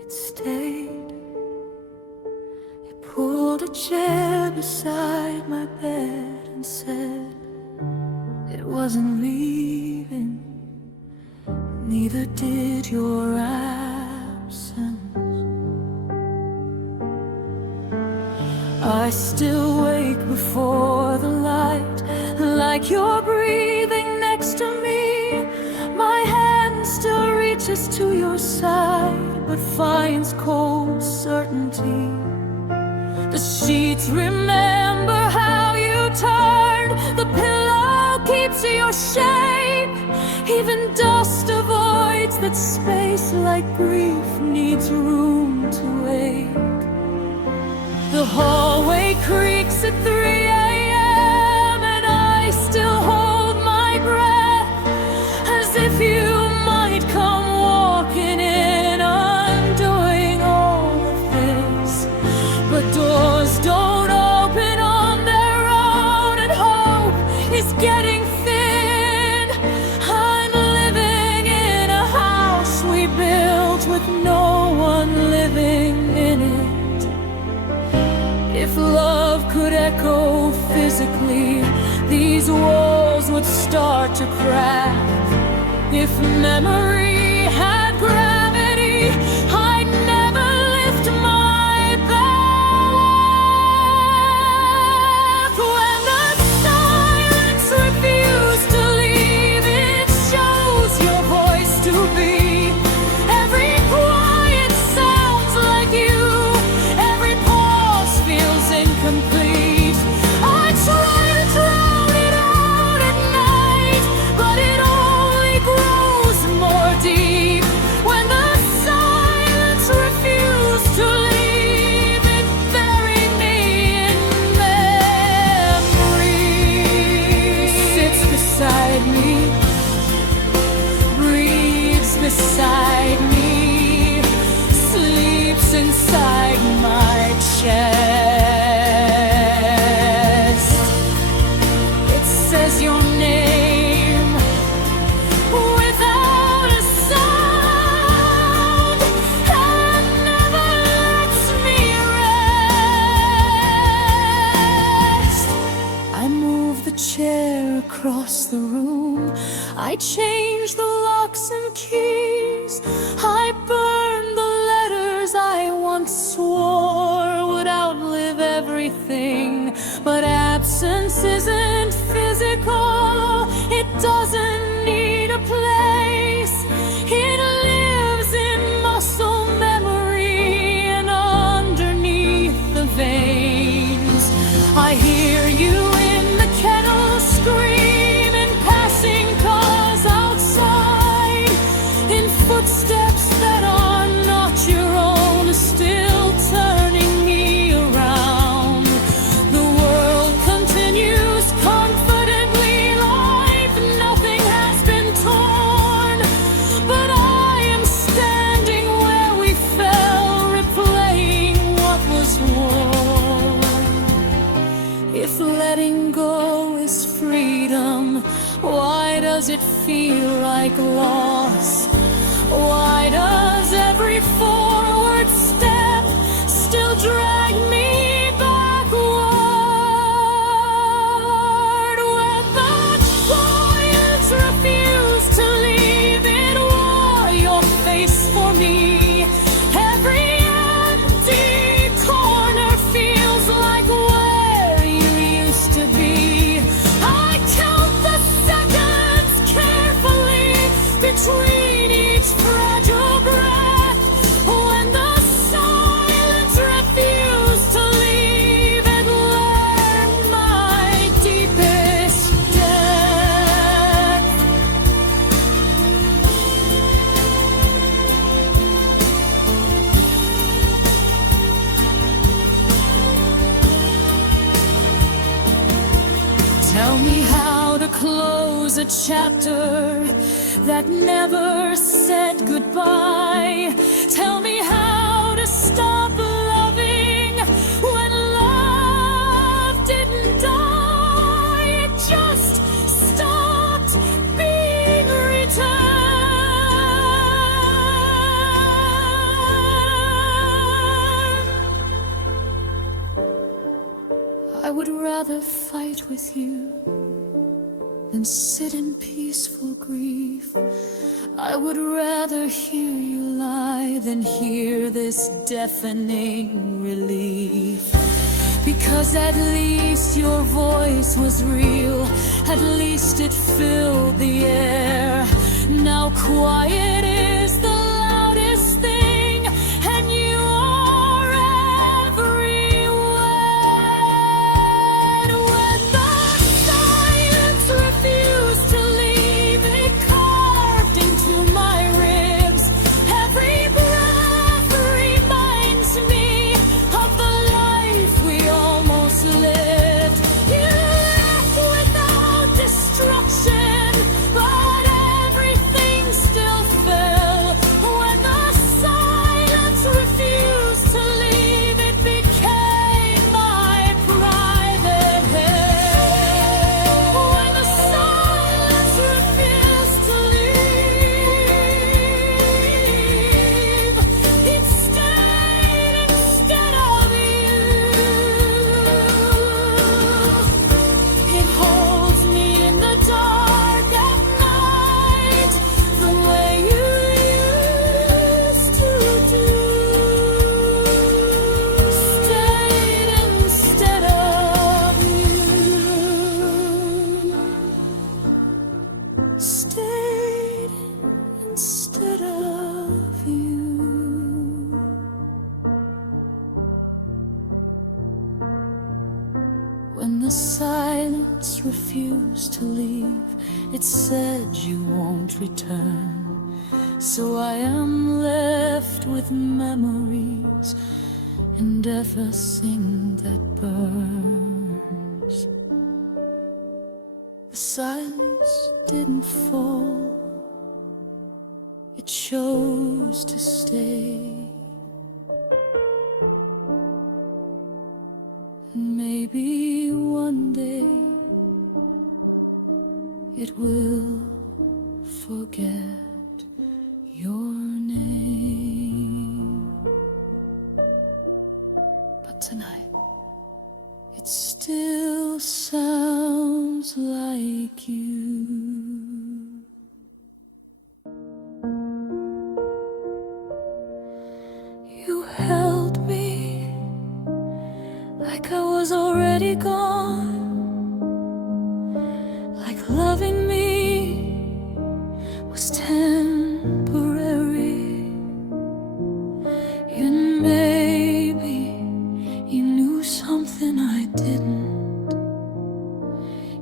it stayed. It pulled a chair beside my bed and said it wasn't leaving, neither did your absence. I still wake before the light, like you're breathing next to me. My hand still reaches to your side, but finds cold certainty. The sheets remember how you turned, the pillow keeps your shape. Even dust avoids that space, like grief needs room to wake. The hallway creaks at 3 a.m. and I still hold my breath, as if you might come walking in, undoing all of this. But doors don't open on their own, and hope is getting thin. I'm living in a house we built with no one living in it. If love could echo physically, these walls would start to crack. If memory had gravity, I'd never lift my back. When the silence refused to leave, it shows your voice to be. Every quiet sounds like you, every pause feels incomplete. I try to drown it out at night, but it only grows more deep. When the silence refused to leave, it buried me in memory. Sits beside me, breathes beside me, sleeps inside my chest. It says your name without a sound, and never lets me rest. I move the chair across the room, I change the locks and keys, I burn the letters I once swore would outlive everything. But absence isn't physical, it doesn't need a place. It lives in muscle memory and underneath the veins. I hear you in the kettle scream, in passing cars outside, in footsteps that are not your own, still turning me around. The world continues confidently, like nothing has been torn. But I am standing where we fell, replaying what was worn. If letting go is freedom, why does it feel like loss? Why does every forward step still drag me backward? When the quiet refused to leave, it wore your face for me. Every empty corner feels like where you used to be. I count the seconds carefully between each fragile breath. When the silence refused to leave, it learned my deepest depth. Tell me how to close a chapter that never said goodbye. Tell me how to stop loving when love didn't die. It just stopped being returned. rather fight with you than sit in peaceful grief. I would rather hear you lie than hear this deafening relief. Because at least your voice was real, at least it filled the air. Now quiet is the loudest thing, and you are everywhere. When the silence refused to leave, it carved into my ribs. Every breath reminds me of the life we almost lived. You left without destruction, but everything still fell. When the silence refused to leave, it became my private hell. When the silence refused to leave, it stayed instead of you. It holds me in the dark at night, the way you used to do. Stayed instead of you. Stayed instead of you. When the silence refused to leave, it said you won't return. So I am left with memories and everything that burns. The silence didn't fall, it chose to stay. Maybe one day it will forget your name. But tonight it still sounds like you. You held me like I was already gone, like loving me was temporary. And maybe you knew something I didn't.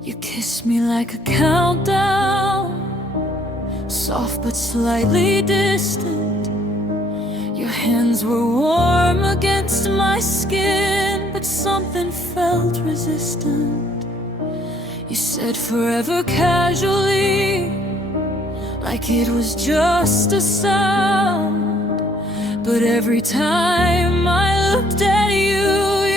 You kissed me like a countdown, soft but slightly distant. Your hands were warm against my skin, but something felt resistant. You said forever casually, like it was just a sound. But every time I looked at you,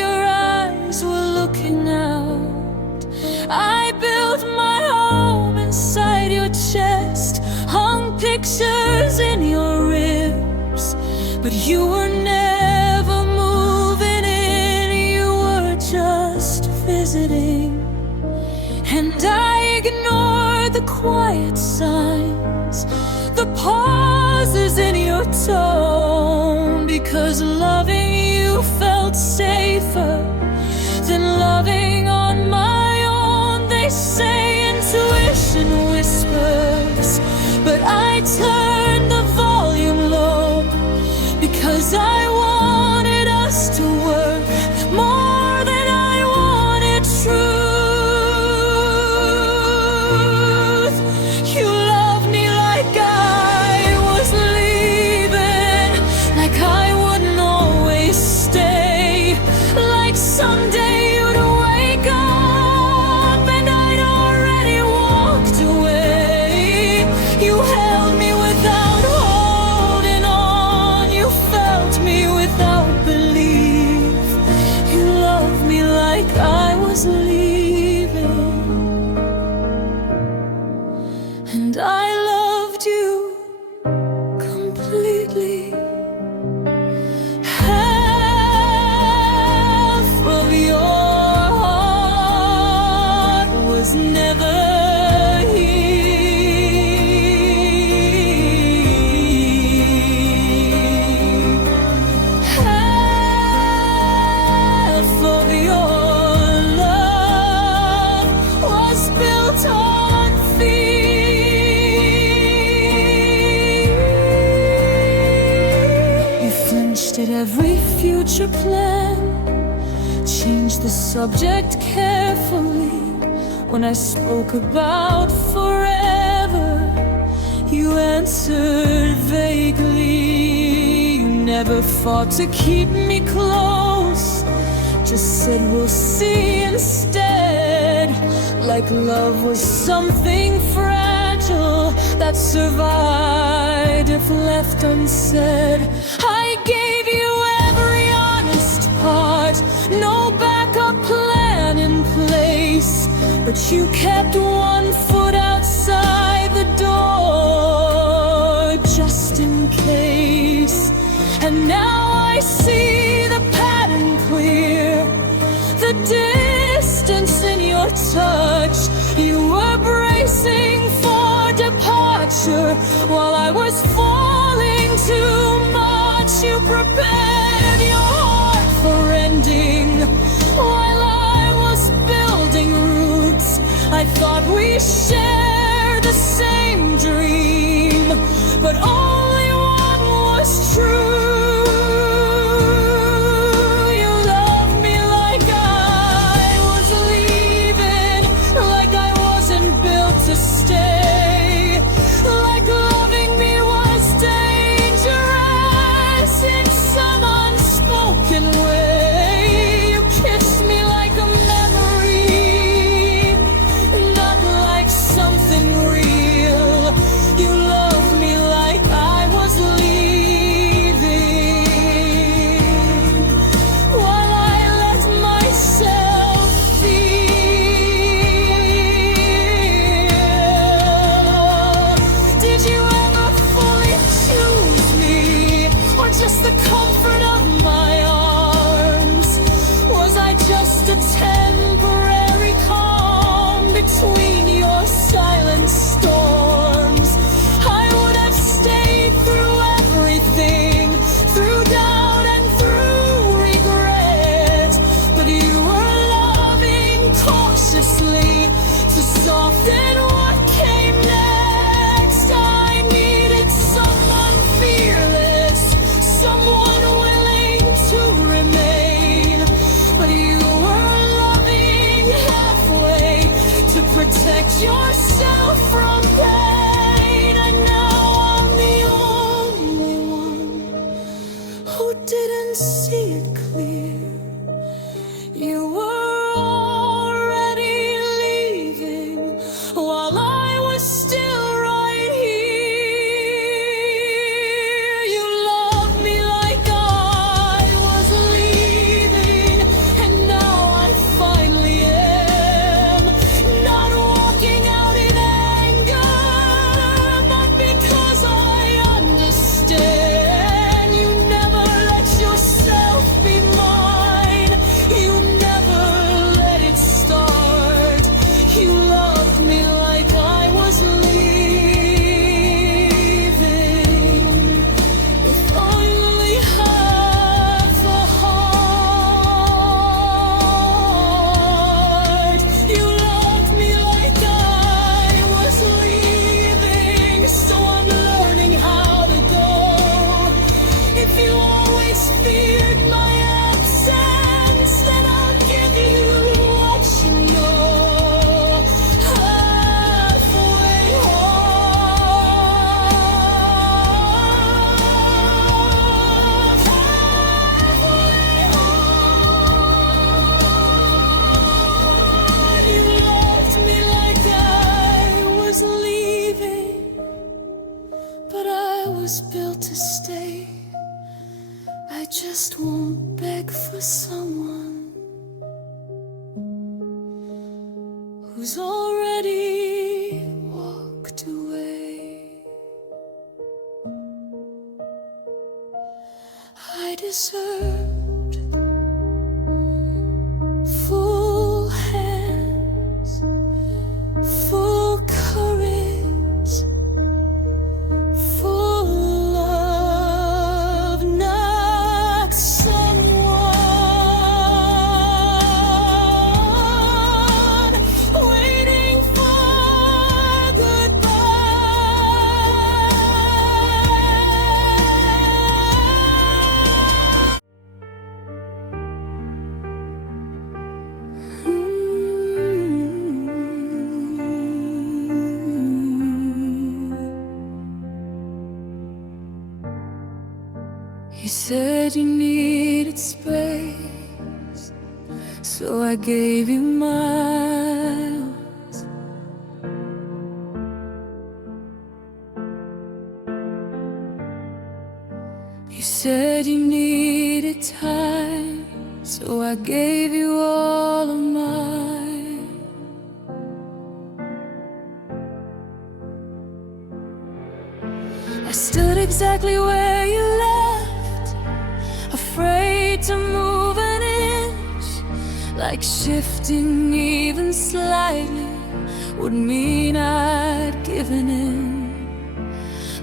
your eyes were looking out. I built my home inside your chest, hung pictures in your ribs, but you were never moving in, you were just visiting. And I ignored the quiet signs, the pauses in your tone, because loving you felt safer than loving on my own. They say intuition whispers, but I turned the volume low, because I wanted us to work more than I wanted truth. You loved me like I was leaving, like I wouldn't always stay, like someday you'd wake up and I'd already walked away. You held me without holding on, you felt me rejected every future plan, changed the subject carefully. When I spoke about forever, you answered vaguely. You never fought to keep me close, just said we'll see instead. Like love was something fragile that survived if left unsaid. I gave you every honest part, no backup plan in place, but you kept one foot outside the door, just in case. And now I see the pattern clear, the distance in your touch. You were bracing for departure while I was falling too much. You prepared your heart for ending while I was building roots. I thought we shared the same dream, but only one was true. Just the comfort of my arms? Was I just a temporary calm between your silent storms? I would have stayed through everything, through doubt and through regret, but you were loving cautiously to soften what came next. I needed someone fearless, someone willing to remain, but you were loving halfway to protect yourself from pain. And now I'm the only one who didn't see it clear. You were already leaving while I was still right here. You loved me like I was leaving, and now I finally am. Not walking out in anger, but because I understand. You never let yourself be mine, you never let it start. You loved me like I was leaving, with only half a heart. You loved me like I was leaving, so I'm learning how to go. If you always feared my absence, then I'll give you what you know. Halfway home, halfway home. You loved me like I was leaving, but I was built to stay. I just won't beg for someone who's already walked away. I deserved full hands, full courage, full love, not someone waiting for goodbye. You said you needed space, so I gave you miles. You said you needed time, so I gave you all of mine. I stood exactly where you left, afraid to move an inch, like shifting even slightly would mean I'd given in.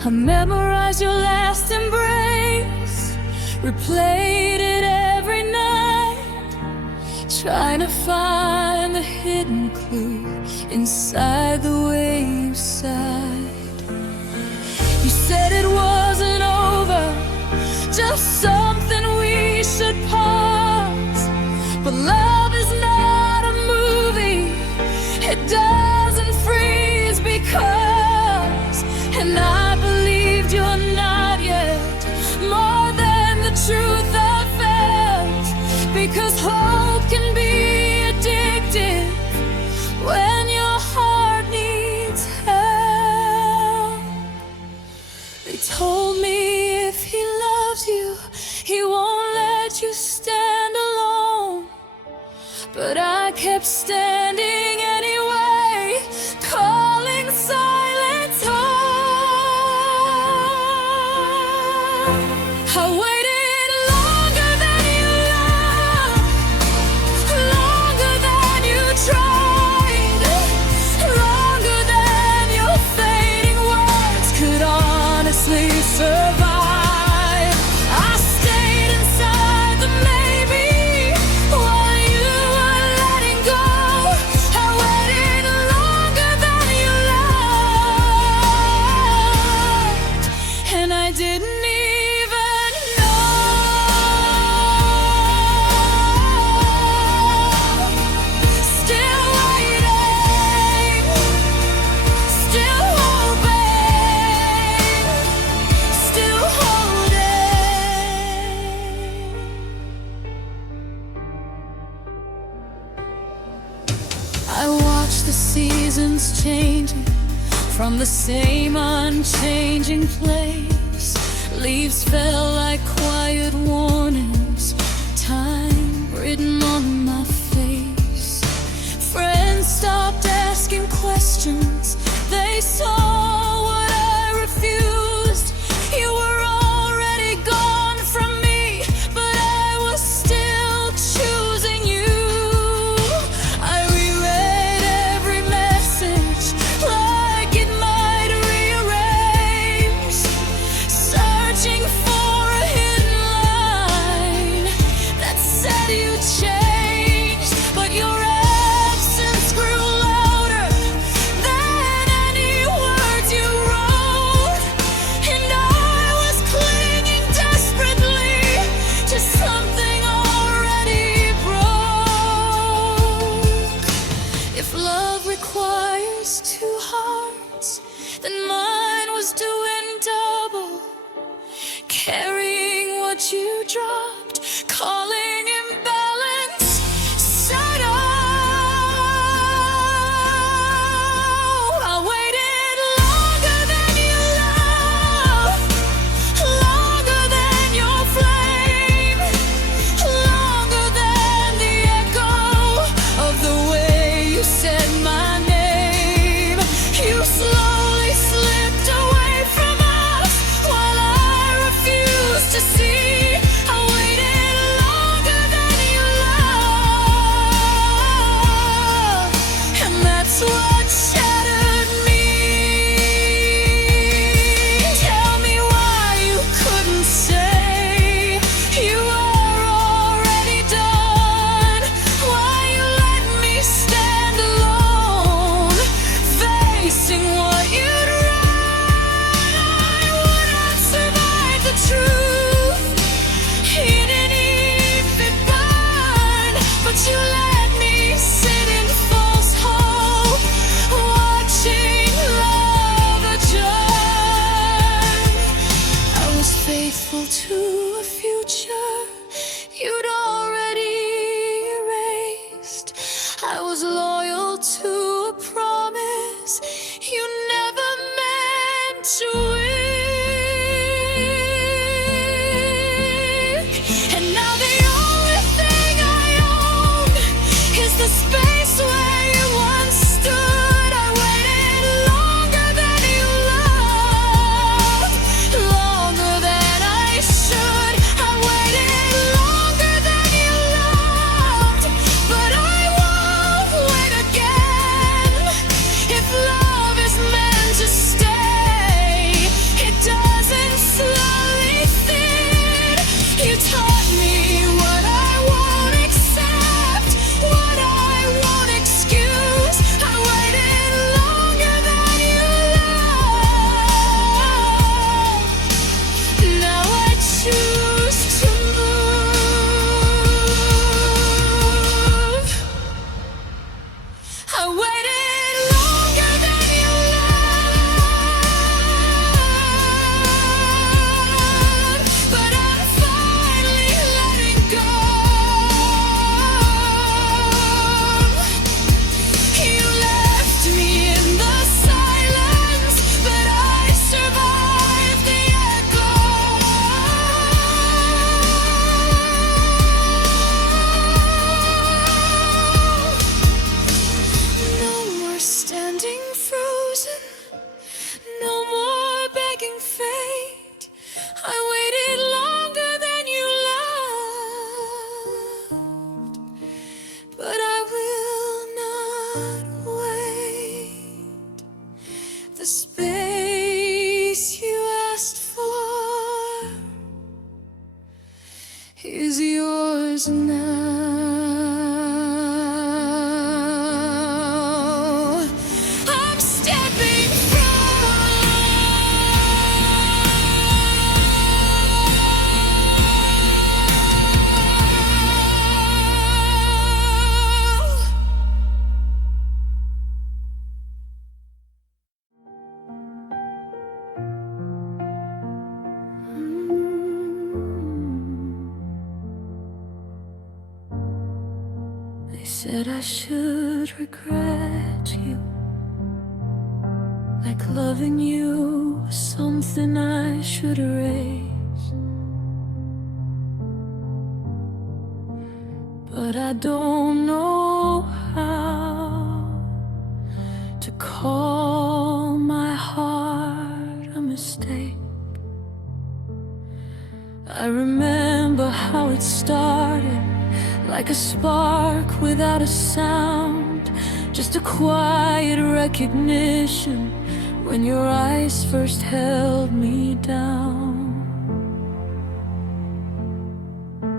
I memorized your last embrace, replayed it every night, trying to find the hidden clue inside the way you sighed. You said it wasn't over, just something we should pause. But love is not a movie, it doesn't freeze because. And I believed you're not yet more than the truth I felt, because hope can be addictive when your heart needs help. They told me if he loves you, he won't let you stand alone. But I kept standing anyway, calling silence home. I waited longer than you loved, longer than you tried, longer than your fading words could honestly survive. I stayed inside the maybe while you were letting go. I waited longer than you loved, and I didn't even know. Still waiting, still hoping, still holding. I watched the seasons changing from the same unchanging place. Leaves fell like quiet warnings, time written on my face. Friends stopped asking questions, they saw what I refused. You were already gone from me, but I was still choosing you. I reread every message like it might rearrange, searching for a hidden line that said you changed. But your absence grew louder than any words you wrote, and I was clinging desperately to something already broke. If love requires two hearts, then mine was doing double, carrying what you dropped, calling imbalance subtle. I waited longer than you loved, longer than your flame, longer than the echo of the way you said my name. You slowly slipped away from us while I refused to see. I waited long a future you'd already erased. I was loyal to a promise you never meant to win. And now the only thing I own is the space where you once stood. I waited longer than you loved, longer than I should. I waited longer than you loved, but I won't wait again. If love is meant to stay, it doesn't slowly fade. You taught me what I won't accept, what I won't excuse. I waited longer than you loved. Now I choose to move. I waited longer than you loved, but I'm finally letting go. You left me in the silence, but I survived the echo. No more standing frozen, no more begging fate. I waited longer than you loved, but I will not wait. The space you asked for is yours now. I'm stepping They said I should regret you, like loving you was something I should erase. But I don't know how to call my heart a mistake. I remember how it started, like a spark without a sound, just a quiet recognition when your eyes first held me down.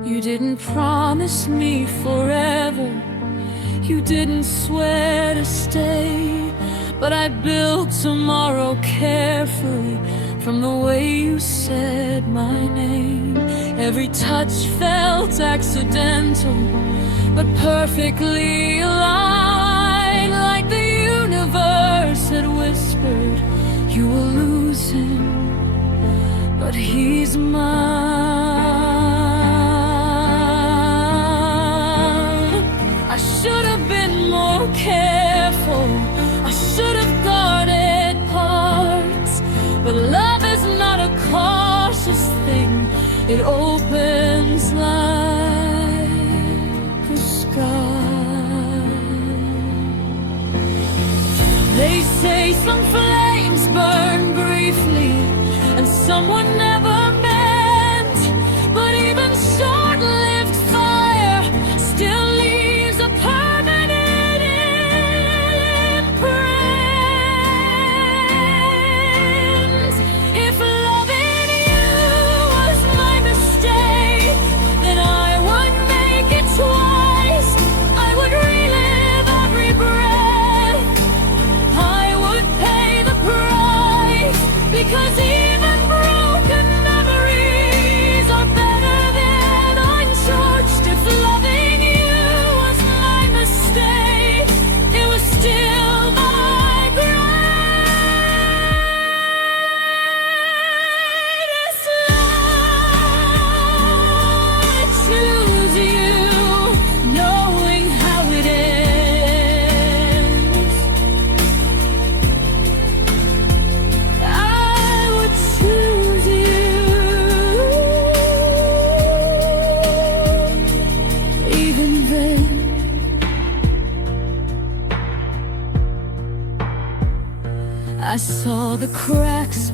You didn't promise me forever, you didn't swear to stay, but I built tomorrow carefully from the way you said my name. Every touch felt accidental, but perfectly aligned, like the universe had whispered you will lose him, but he's mine. I should have been more careful, I should have guarded parts, but love is not a cautious thing, it opens like a sky. They say some flames burn briefly and someone never meant, but even short-lived fire still leaves a permanent imprint. If loving you was my mistake, then I would make it twice. I would relive every breath, I would pay the price, because even broken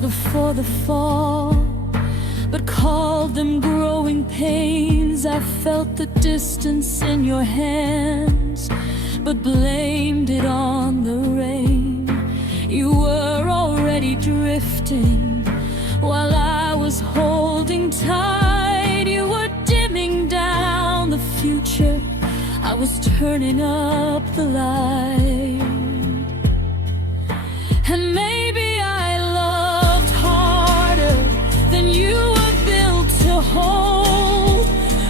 before the fall, but called them growing pains. I felt the distance in your hands, but blamed it on the rain. You were already drifting while I was holding tight. You were dimming down the future, I was turning up the light. And maybe I loved harder than you were built to hold.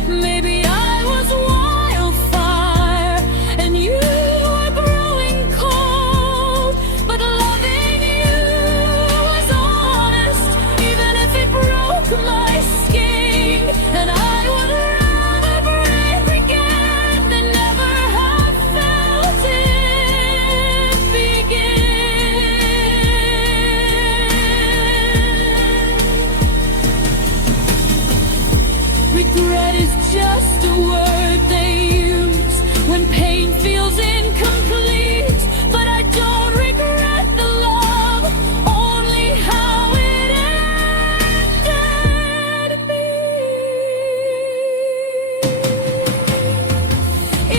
Maybe I was wildfire and you were growing cold. But loving you was honest, even if it broke my skin. And I would rather break again than never have felt it begin. Regret is just a word they use when pain feels incomplete. But I don't regret the love, only how it ended me.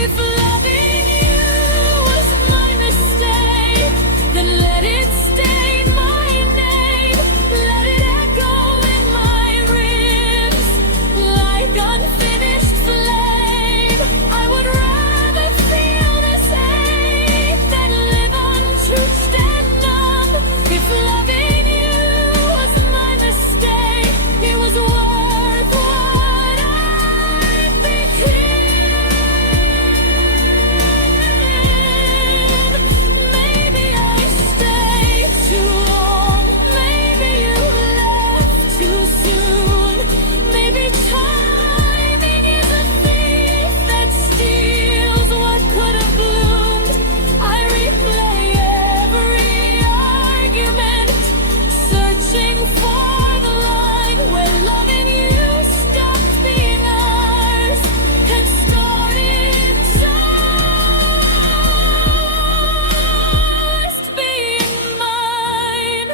If loving you was my mistake, then let it stain my name. Let it echo in my ribs like unfinished flame. I would rather feel this ache than live untouched and numb. If loving you was my mistake, it was worth what I became. Maybe I stayed too long, maybe you left too soon. Maybe timing is a thief that steals what could have bloomed. I replay every argument, searching for the line where loving you stopped being ours and started just being mine.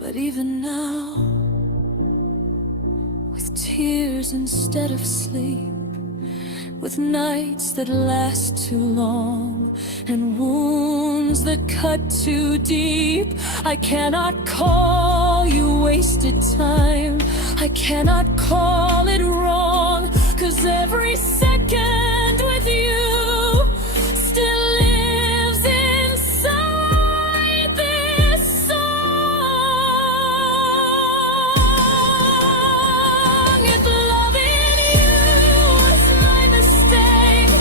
But even now, with tears instead of sleep, with nights that last too long and wounds that cut too deep, I cannot call you wasted time, I cannot call it wrong, 'cause every second with you still lives inside this song. If loving you was my mistake,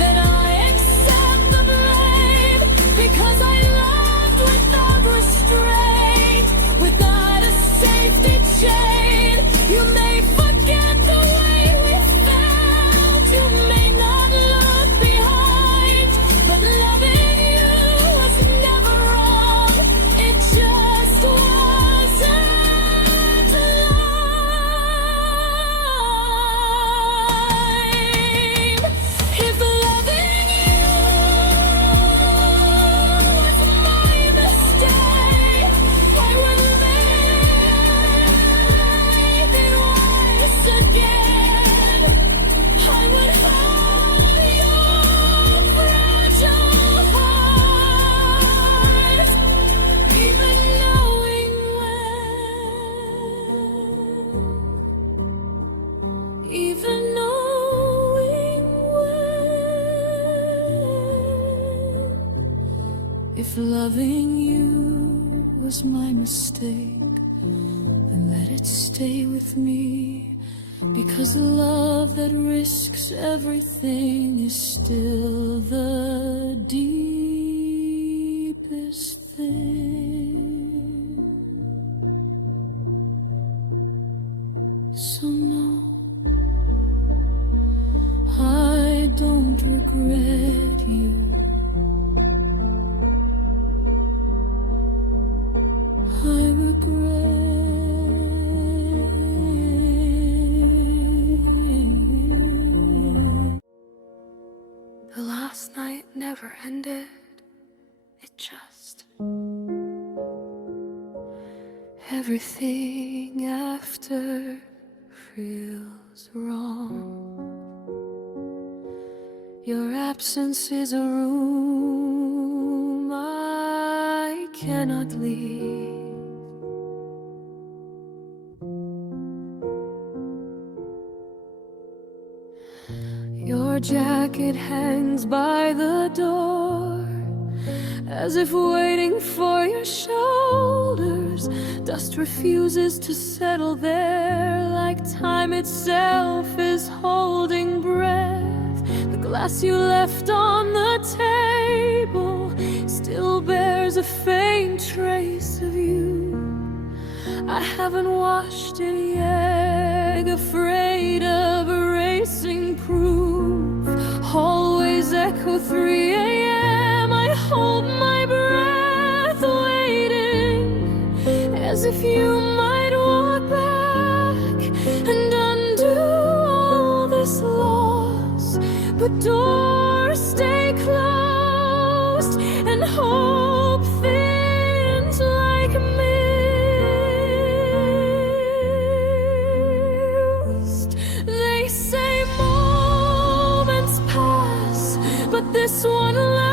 then I accept the blame, because I loved without restraint, without a safety chain. You may forget the way we felt, you may not look behind, but loving you was never wrong, it just wasn't lime. If loving you was my mistake, I would make it worse again. I would hold your fragile heart, even knowing when, even knowing when. If loving you was my mistake, then let it stay with me, because a love that risks everything is still the deepest thing. So no, I don't regret you. I regret. The last night never ended, it just everything after feels wrong. Your absence is a room I cannot leave. Your jacket hangs by the door, as if waiting for your shoulders. Dust refuses to settle there, like time itself is holding breath. The glass you left on the table still bears a faint trace of you. I haven't washed it yet, afraid of erasing proof. Hallways echo 3 a.m. I hold my breath, waiting, as if you might walk back and undo all this loss. But doors stay closed and hope thins like mist. They say moments pass, but this one lasts.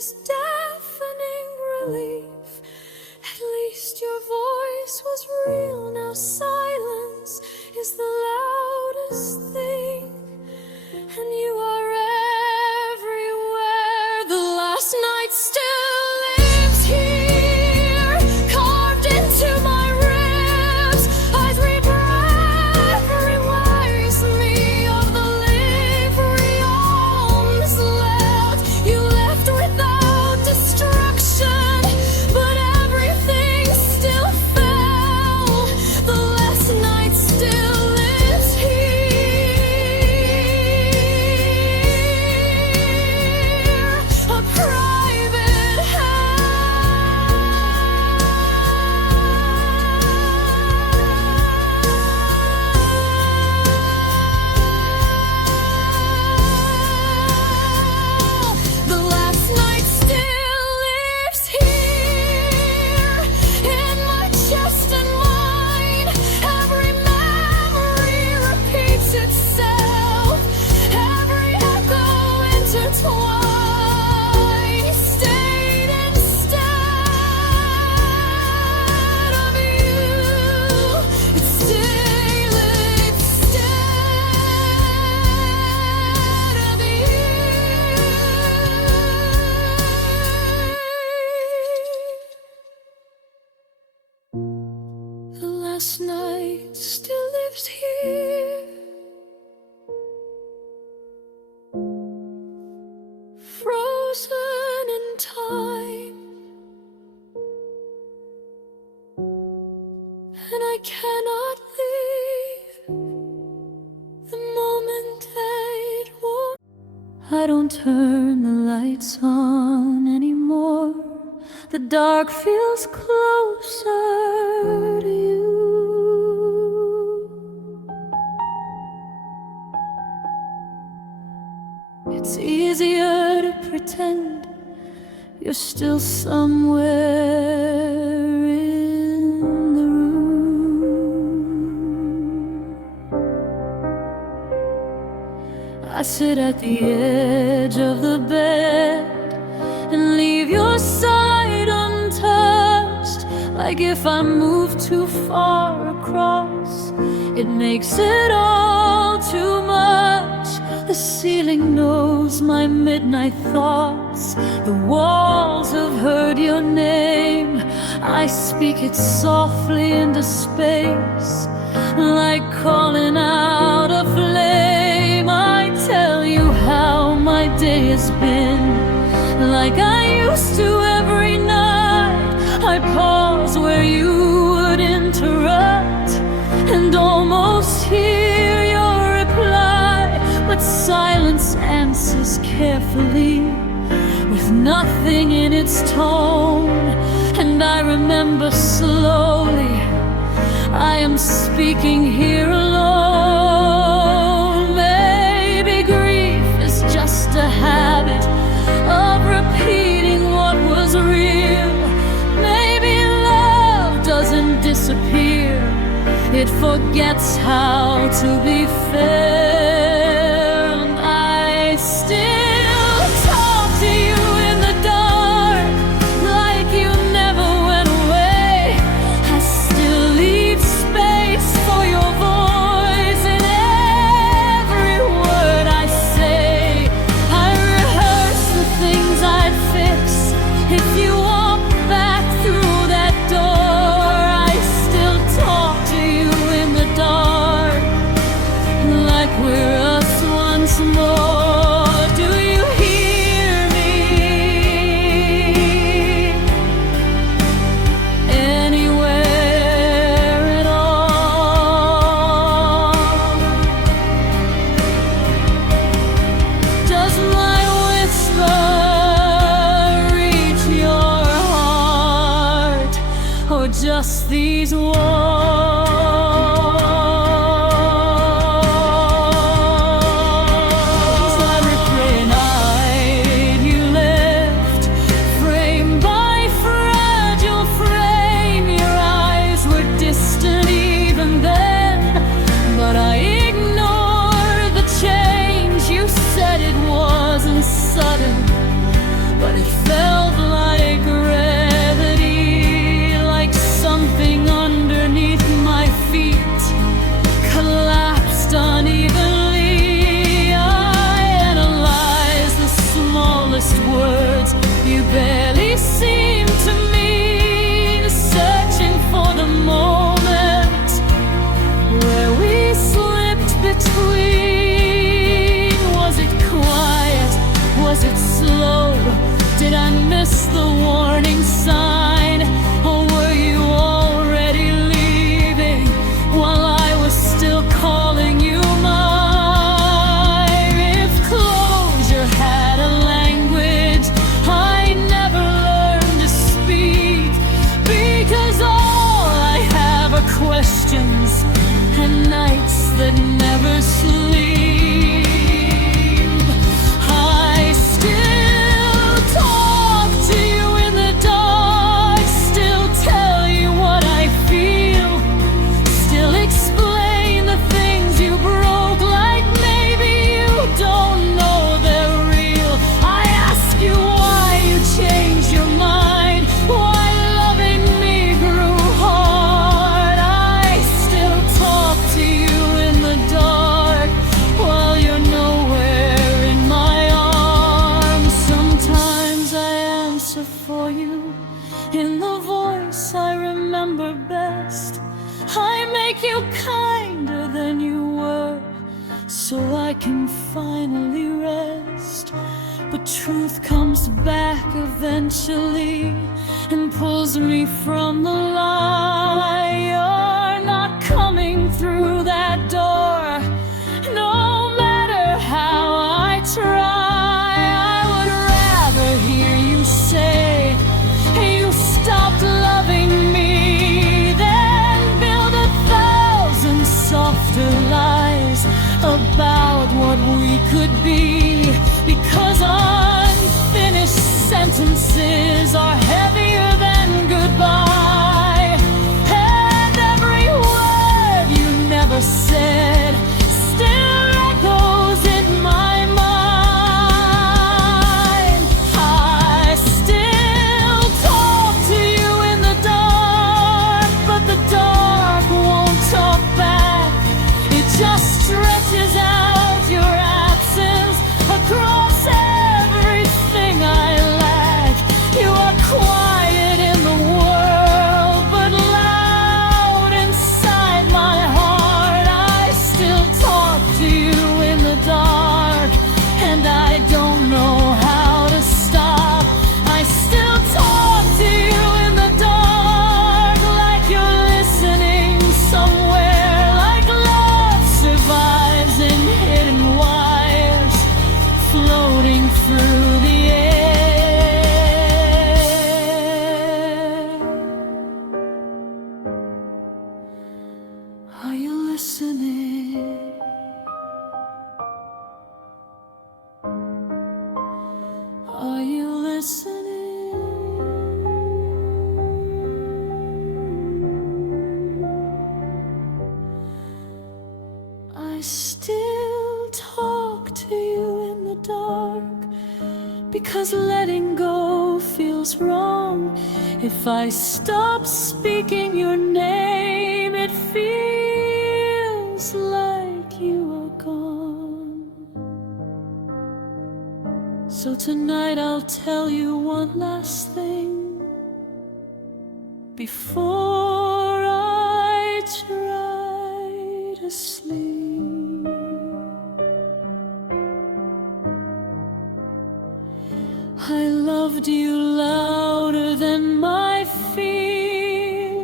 this deafening relief. At least your voice was real. Now silence is the loudest thing, and you are everywhere. The last night still lives here, carved into my ribs. Every breath reminds me of the livery arms left. You left without destruction, but everything still fell. The last night still lives here, a private hell. The last night still lives here, in my chest and mind. Every memory repeats itself, every echo intertwined. Stayed instead of you, it still instead of you. The last night still lives here, frozen in time, and I cannot leave the moment that it was. I don't turn the lights on anymore. The dark feels closer to you. It's easier to pretend you're still somewhere in the room. I sit at the edge of the bed and leave your side untouched. Like if I move too far across, it makes it all too much. The ceiling knows my midnight thoughts. The walls have heard your name. I speak it softly into space, like calling out a flame. I tell you how my day has been, like I used to every night. I pause where you would interrupt and almost hear your reply, but silence answers carefully with nothing in its tone. And I remember slowly, I am speaking here alone. Maybe grief is just a habit of repeating what was real. Maybe love doesn't disappear, it forgets how to be fair. And I still talk to you in the dark, like you never went away. I still leave space for your voice in every word I say. I rehearse the things I'd fix if you walk back through that door. I still talk to you in the dark, like we're us once more. Do you hear me? Anywhere at all? Does my whisper reach your heart, or just these walls? Every night you left, frame by fragile frame. Your eyes were distant even then, but I ignored the change. You said it wasn't sudden, but it felt that never sleep. I still talk to you in the dark, still tell you what I feel, still explain the things you broke like maybe you don't know they're real. I ask you why you changed your mind, why loving me grew hard. I still talk to you in the dark while you're nowhere in my arms. Sometimes I answer for you in the voice I remember best. I make you kinder than you were, so I can finally rest. But truth comes back eventually and pulls me from the lie. You're not coming through that door, no matter how I try. I would rather hear you say you stopped loving me than build 1,000 softer lies about what we could be, because unfinished sentences are heavier than goodbye. And every word you never said still echoes in my mind. I still talk to you in the dark, but the dark won't talk back. It just stretches out your absence across everything I lack. You are quiet in the world, but loud inside my heart. I still talk to you in the dark, and I don't know how to stop. I still talk to you in the dark, like you're listening somewhere, like love survives in hidden wires floating through the air. Are you listening? Are you listening? I still talk to you in the dark, because letting go feels wrong. If I stop speaking your name, it feels like you are gone. So tonight I'll tell you one last thing before I try to sleep. I loved you louder than my fear.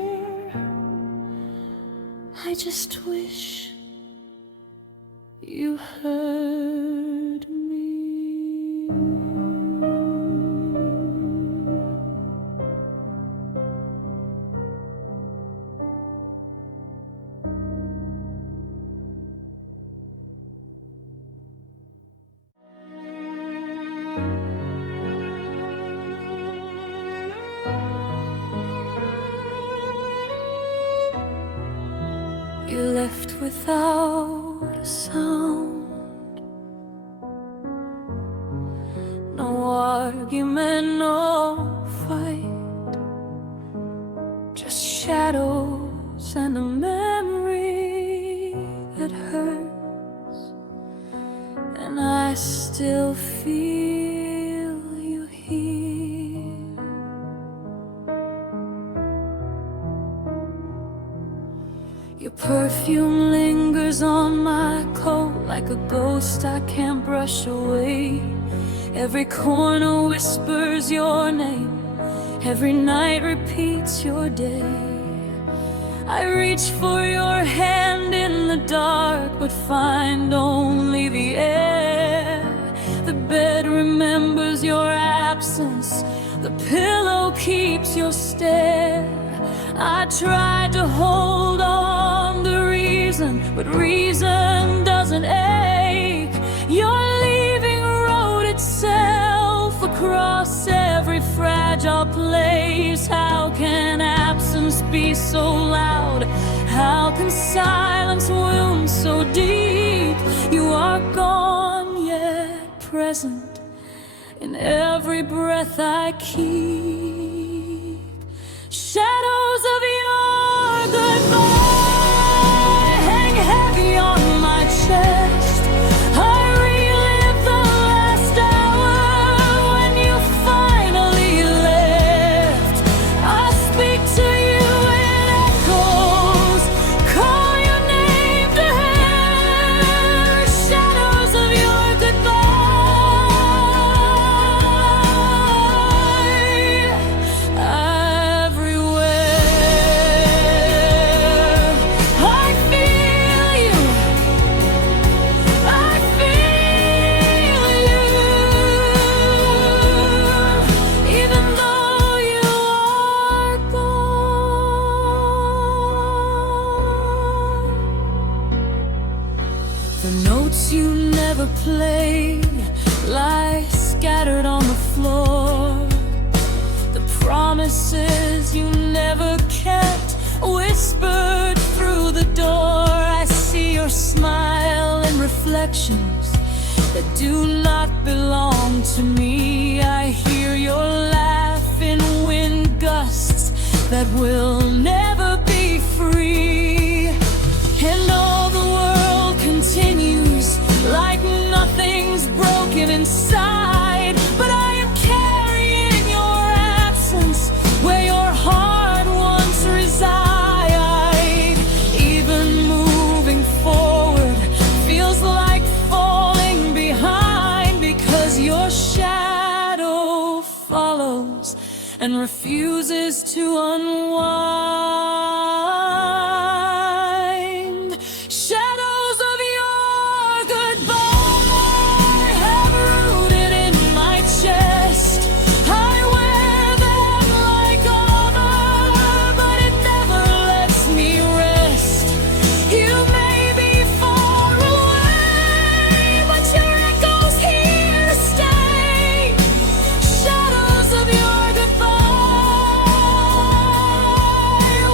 I just wish you heard me. You left without a sound, no argument, no fight, just shadows and a memory that hurts. And I still feel you here. Your perfume lingers on my coat like a ghost I can't brush away. Every corner whispers your name, every night repeats your day. I reach for your hand in the dark, but find only the air. The bed remembers your absence, the pillow keeps your stare. I tried to hold on, the reason reason, but reason doesn't ache. Your leaving wrote itself across every fragile place. How can absence be so loud? How can silence wound so deep? You are gone yet present in every breath I keep. Shadows of your goodbye hang heavy on my chest. I relive the last hour when you finally left. I speak to you in echoes, call your name to hear. Shadows of your goodbye everywhere. I feel you, I feel you, even though you are gone. The notes you never played lie scattered on the floor. The promises you never kept whispered through the door. I see your smile in reflections that do not belong to me. I hear your laugh in wind gusts that will never be free. And all the world continues like nothing's broken inside. But I am carrying your absence where your heart once reside. Even moving forward feels like falling behind, because your shadow follows and refuses to unwind. Shadows of your goodbye have rooted in my chest. I wear them like armor, but it never lets me rest. You may be far away, but your echo's here to stay. Shadows of your goodbye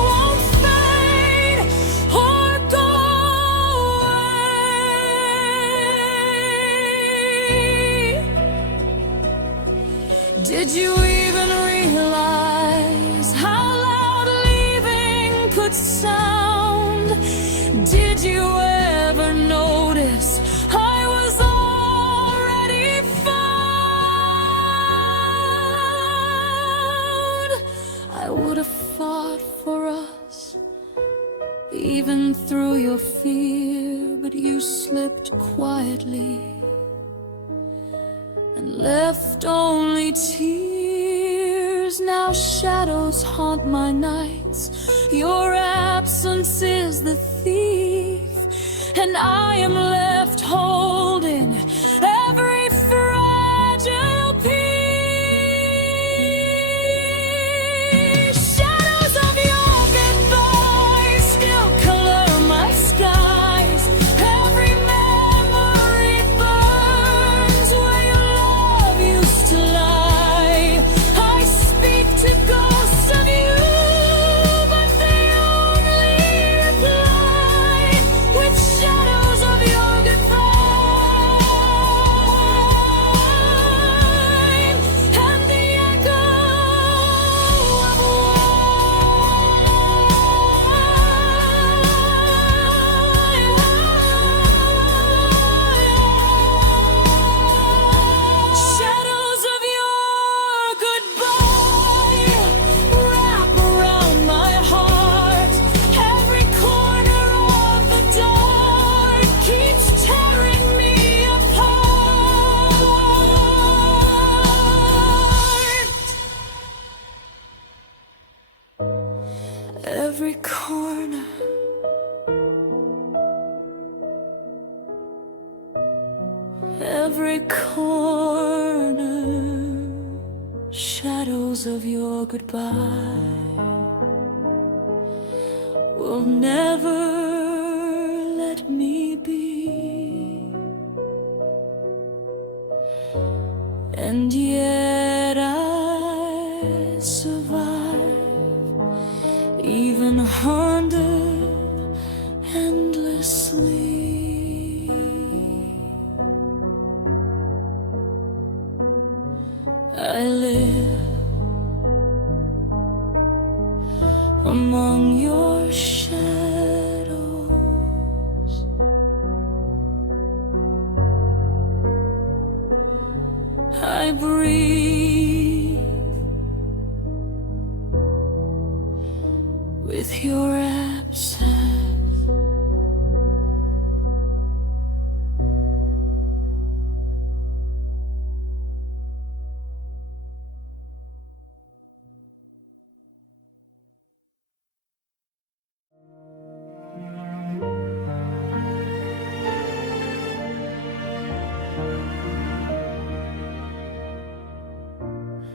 won't fade or go away. Did you even realize how loud leaving could sound? Did you ever notice I was already found? I would have fought for us, even through your fear, but you slipped quietly and left only tears. Now shadows haunt my nights. Your absence is the thief, and I am left holding every fragile piece. Shadows of your goodbye still color my skies. Every memory burns where your love used to lie. I speak to ghosts of you, but they only reply with shadows of your goodbye and the echo of shadows of your goodbye wrap around my heart. Every corner of the dark keeps tearing me apart. Every corner, every corner, shadows of your goodbye will never be. And yet I survive, even haunted endlessly. I live among your shadows. I breathe with your absence.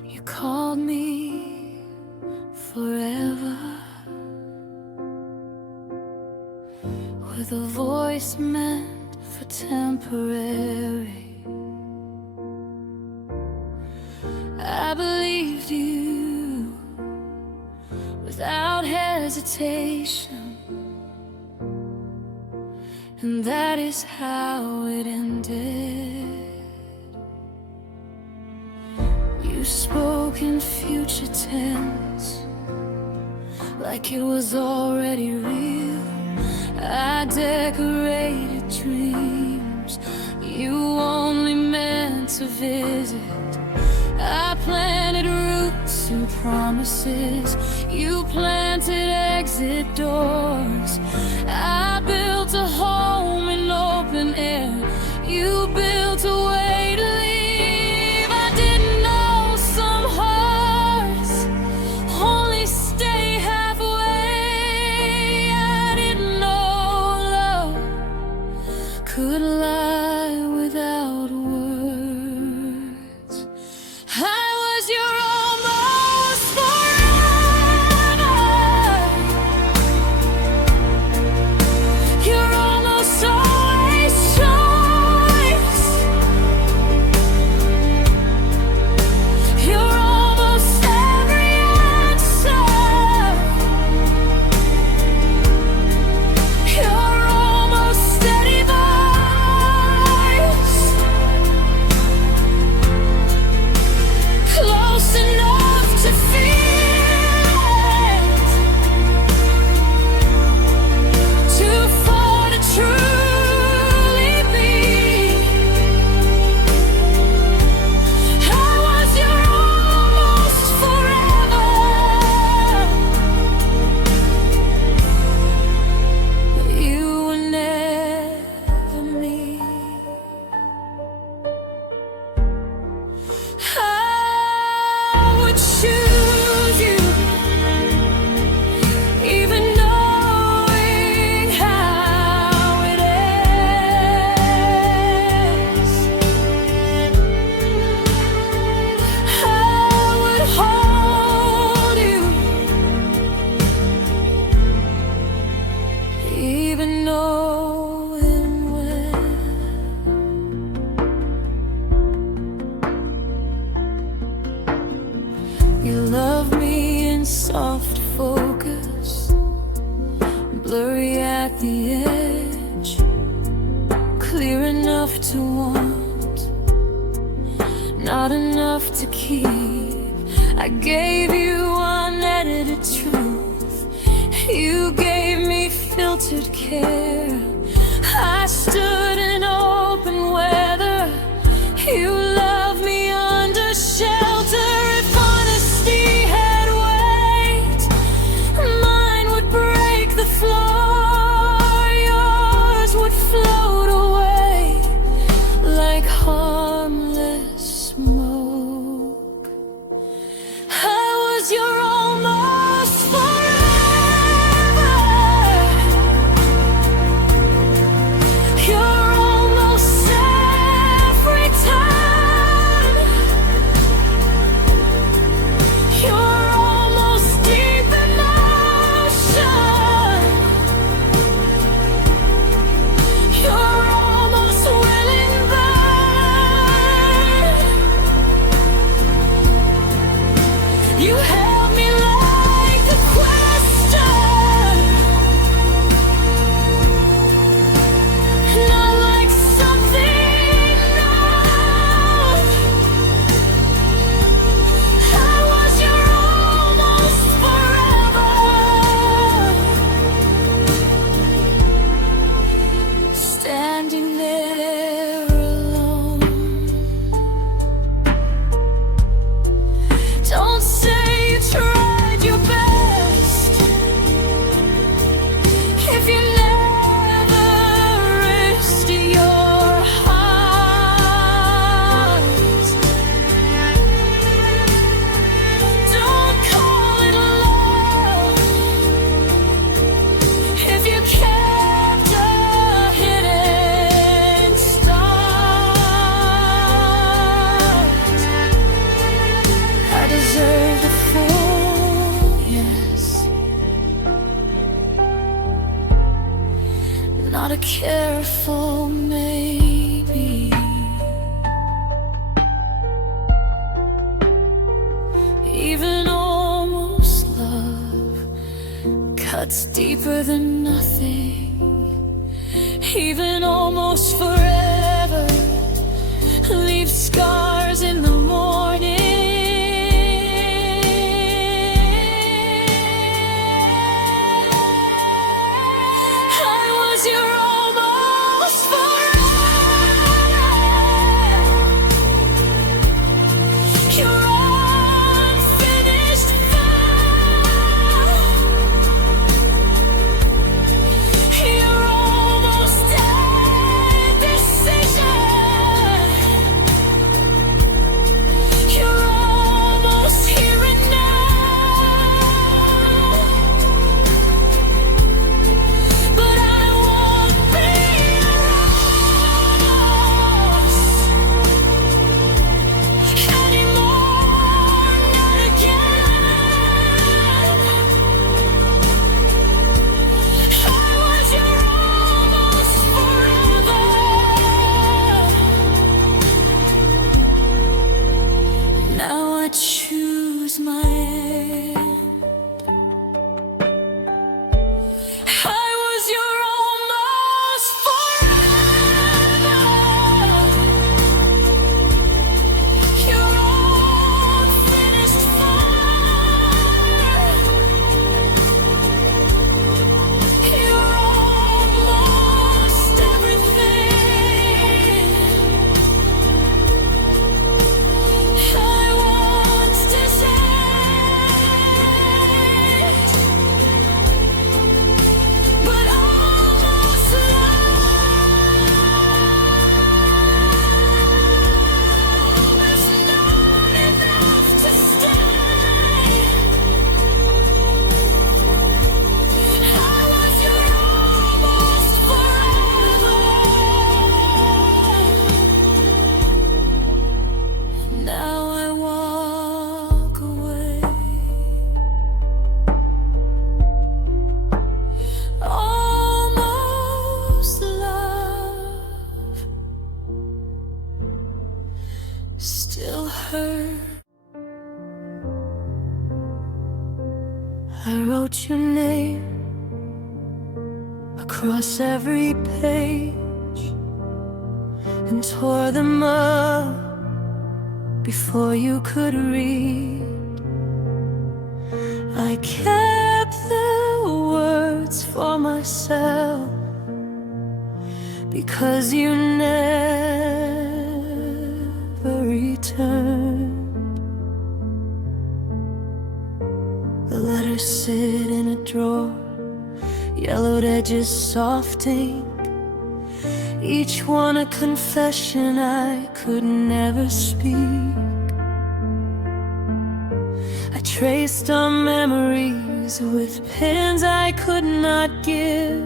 You called me forever with a voice meant for temporary. I believed you without hesitation, and that is how it ended. You spoke in future tense, like it was already real. I decorated dreams you only meant to visit. I planted roots and promises, you planted exit doors. I built a home in open air, you built a way to leave. I didn't know some hearts only stay halfway. I didn't know love could lie without words. I was your almost forever, your almost always choice, your almost every answer, your almost steady voice, close enough to feel it, too far to truly be. I was your almost forever, but you were never me. I would choose you, even knowing how it ends. I would hold you, even knowing when. You love me in soft focus, blurry at the edge, clear enough to want, not enough to keep. I gave you unedited truth, you gave me filtered care. I stood in open weather, you loved me under shelter. If honesty had weight, mine would break the floor, yours would float away like harmless smoke. I was your almost forever, your deeper than nothing, even almost forever, leave scars in the morning. I was your almost forever, your unfinished vow, your almost dead decision, you're almost here and now, but I won't be almost anymore, not again. I was your almost forever. Now I choose my end. I was your almost forever, your unfinished fire, you're almost everything I once desired, but almost love is not enough to stay. I was your almost forever. Now I walk away, almost love, still hurt. I wrote your name across every page and tore them up before you could read. I kept the words for myself because you never returned. The letters sit in a drawer, yellowed edges, soft ink, each one a confession I could never speak. I traced our memories with pens I could not give,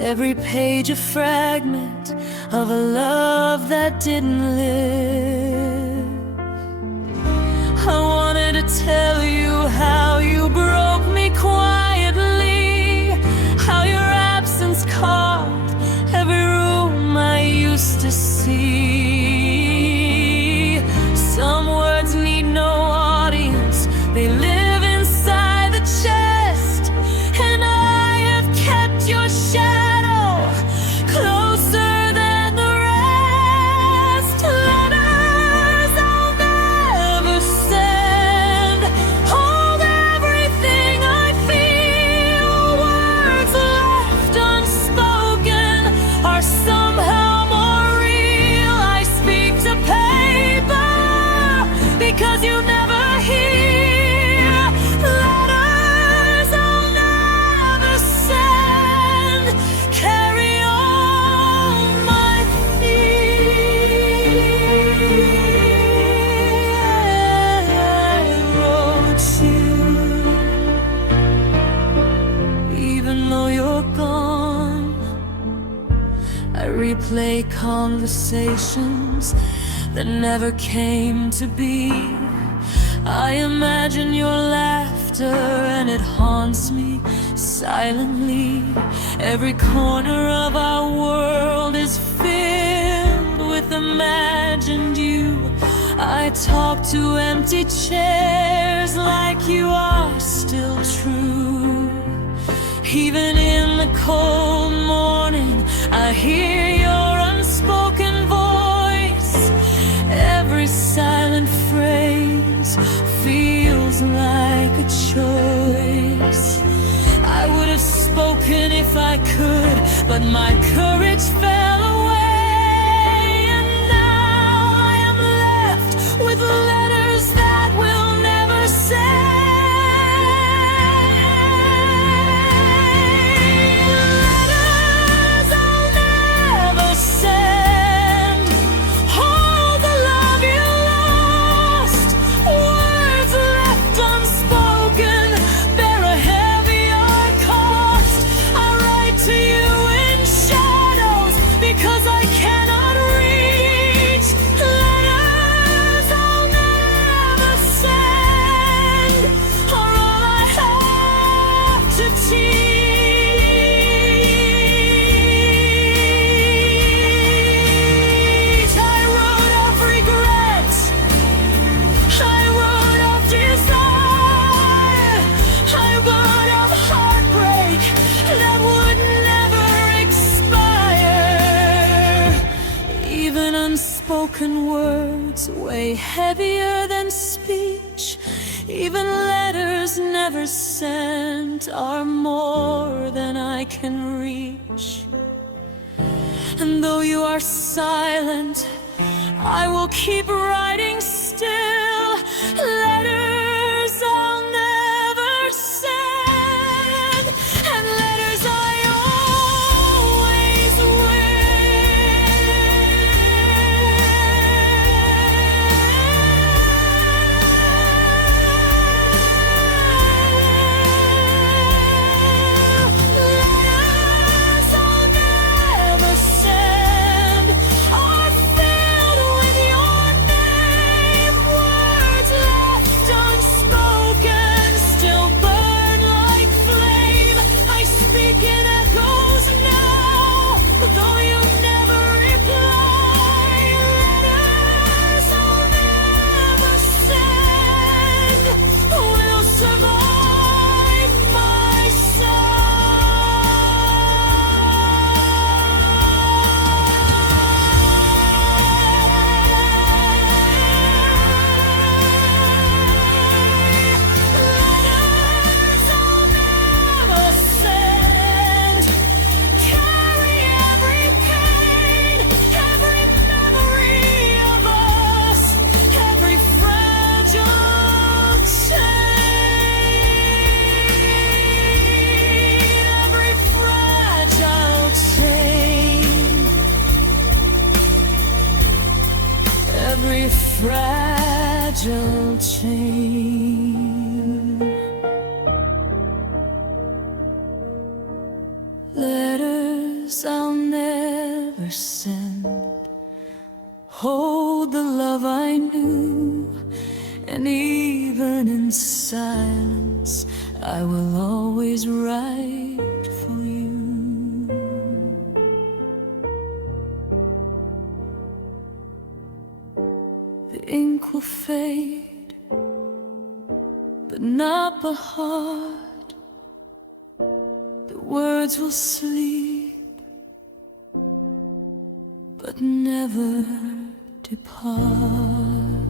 every page a fragment of a love that didn't live. I wanted to tell you how you broke me quietly, how your absence carved every room I used to see. Some words need no audience, they live inside the chest, and I have kept your shadow closer than the rest. Letters I'll never send hold everything I feel. Words left unspoken are somehow more real. I speak to paper because you never hear. Letters I'll never send carry on my fear. I wrote you, even though you're gone. I replay conversations that never came to be. I imagine your laughter and it haunts me silently. Every corner of our world is filled with imagined you. I talk to empty chairs like you are still true. Even in the cold morning, I hear your unspoken voice. Every silent phrase feels like a choice. I would have spoken if I could, but my courage fell away. And now I am left with letters that will never say. Unspoken words weigh heavier than speech. Even letters never sent are more than I can reach. And though you are silent, I will keep writing still. Letters I'll never send, and letters I always will. Every fragile chain. Letters I'll never send hold the love I knew, and even in silence I will always write for you. The ink will fade, but not the heart. The words will sleep, but never depart.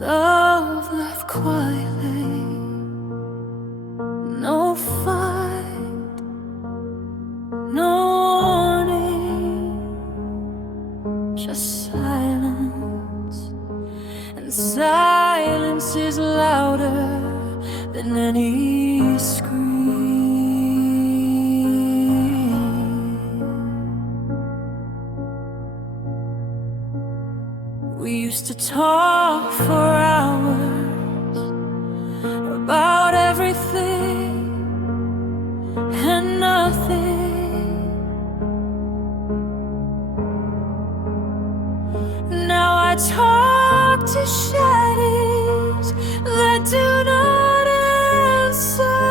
Love left quietly, no fight, no warning, just silence. And silence is louder than any scream. We used to talk for hours about everything and nothing. Now I talk to shadows that do not answer.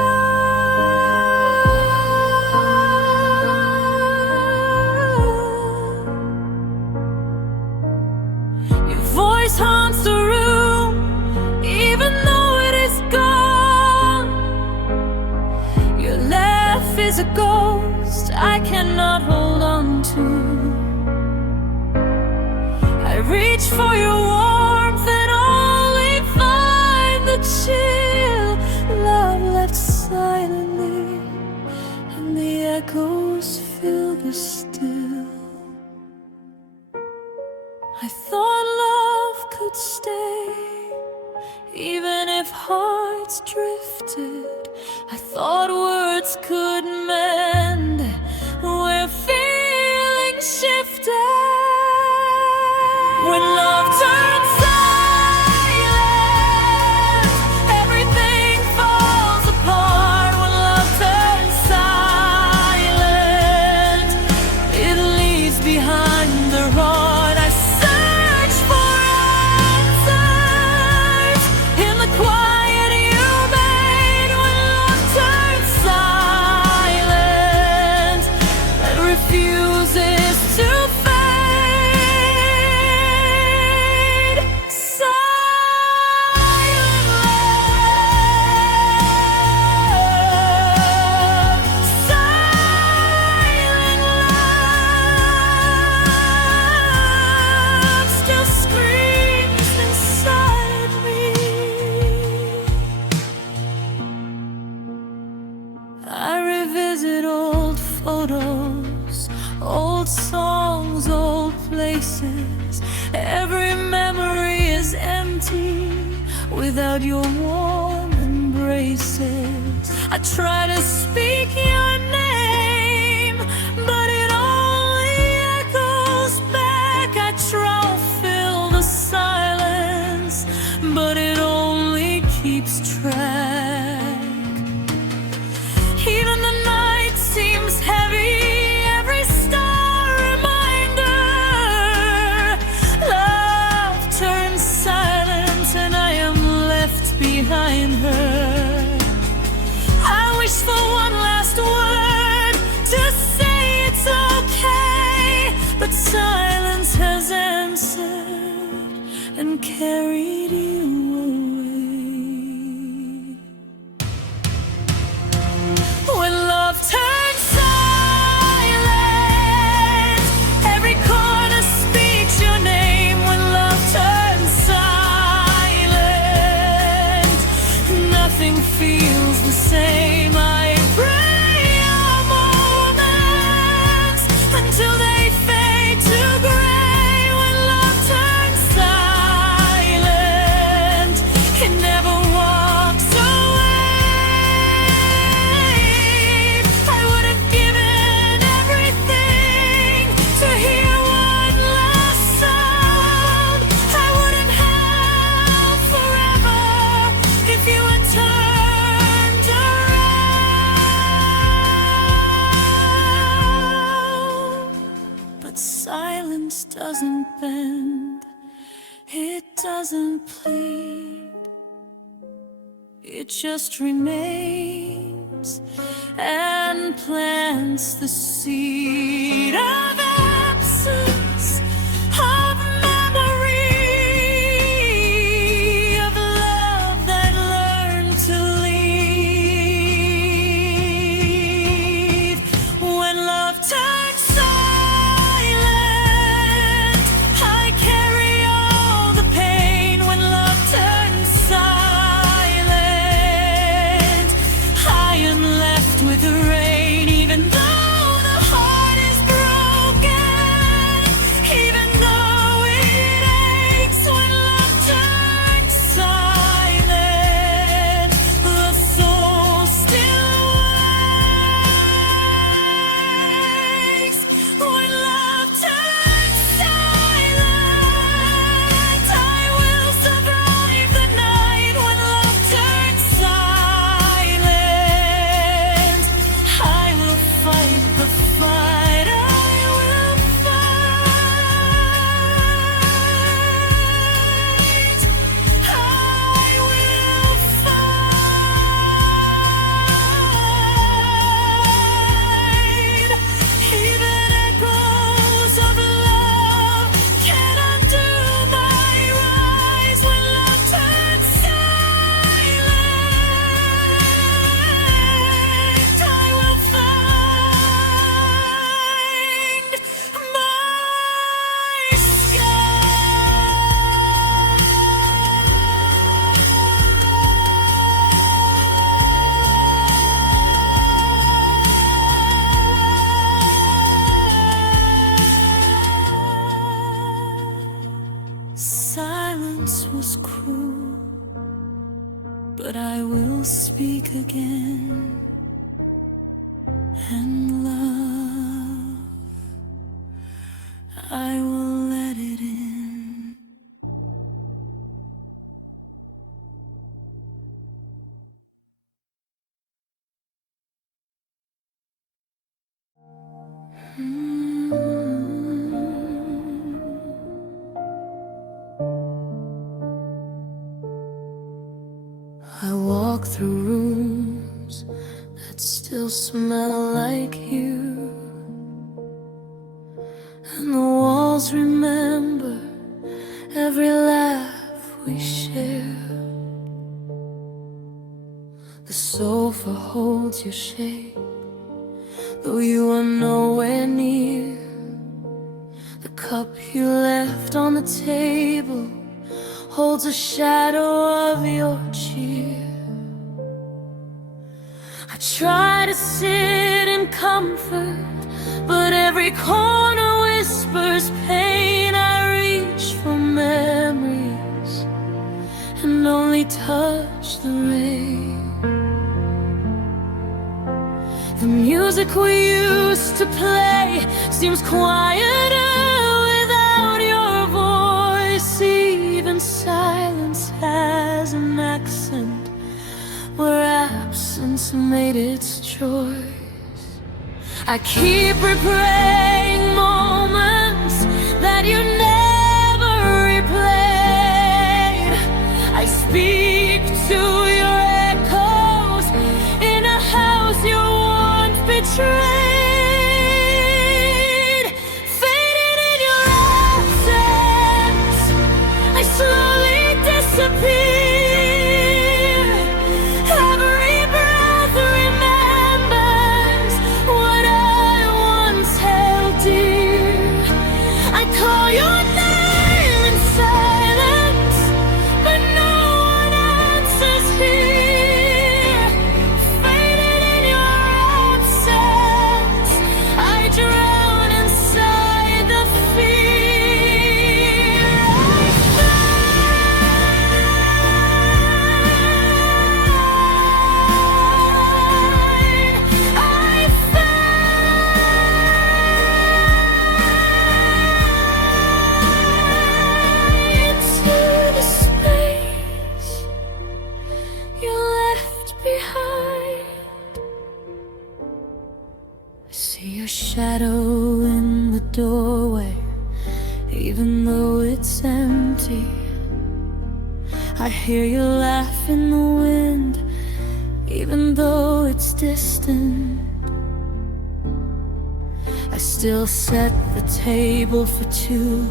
for your warmth and only find the chill. Love left silently, and the echoes fill the still. I thought love could stay, even if hearts drifted. I thought words could mend where feelings shifted. When love turns silent, everything falls apart. When love turns silent, it leaves behind the heart. I search for answers in the quiet you made. When love turns silent, that refuses to fade. I revisit old photos, old songs, old places. Every memory is empty without your warm embraces. I try to speak your name, but it only echoes back. I try to fill the silence, but it only keeps track. Even the night seems heavy, every star reminder. Love turns silent, and I am left behind her. I wish for one last word to say it's okay, but silence has answered and carried you away. When love turns silent, every corner speaks your name. When love turns silent, nothing feels the same. I pray our moments until they fade to gray. When love turns silent, it never walks away. I would have given everything to hear one last sound. I wouldn't have forever if you had turned around. But silence doesn't bend, it doesn't plead. It just remains and plants the seed of absence, of memory, of love that learned to leave. When love turns silent, I carry all the pain. When love turns silent, I am left with the rain. Even though the heart is broken, but I will speak again, and love, I will let it in. I walk through rooms that still smell like you, and the walls remember every laugh we share. The sofa holds your shape, though you are nowhere near. The cup you left on the table holds a shadow of your cheer. I try to sit in comfort, but every corner whispers pain. I reach for memories and only touch the rain. The music we used to play seems quieter without your voice. Even silence has an accent where absence made its choice. I keep replaying moments that you never replayed. I speak to your echoes in a house you once betrayed. Faded in your absence, I slowly disappear. Every breath remembers what I once held dear. I call your name in silence, but no one answers here. Faded in your absence, I drown inside the fear. Into the space you left behind, I see your shadow in the doorway, even though it's empty. I hear you laugh in the wind, even though it's distant. I still set the table for two,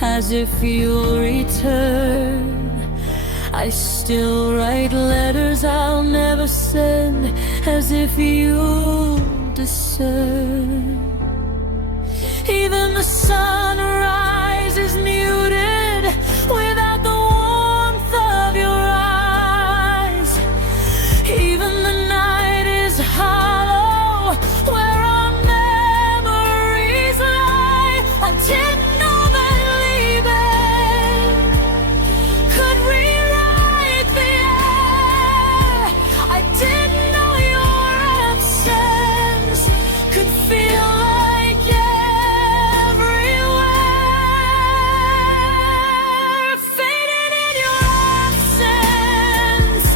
as if you'll return. I still write letters I'll never send, as if you'll discern. Even the sunrise is muted without the warmth of your eyes. Even the night is hollow where our memories lie. I didn't know that leaving could rewrite the air. I didn't know your absence could feel like everywhere. Faded in your absence,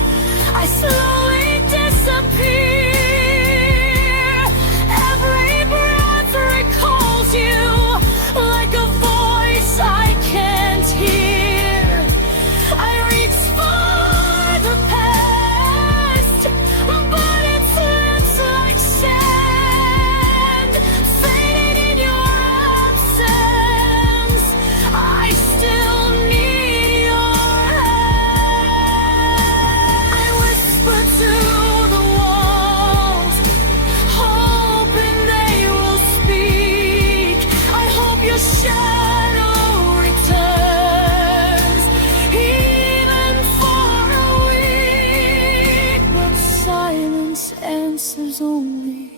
I slowly disappear. Every breath recalls you like a voice I can't hear. I reach for the past, but it slips like sand. Faded in your absence, I still need your hand. I whisper to the walls, hoping they will speak. I hope your shadow returns, even for a week. But silence answers only,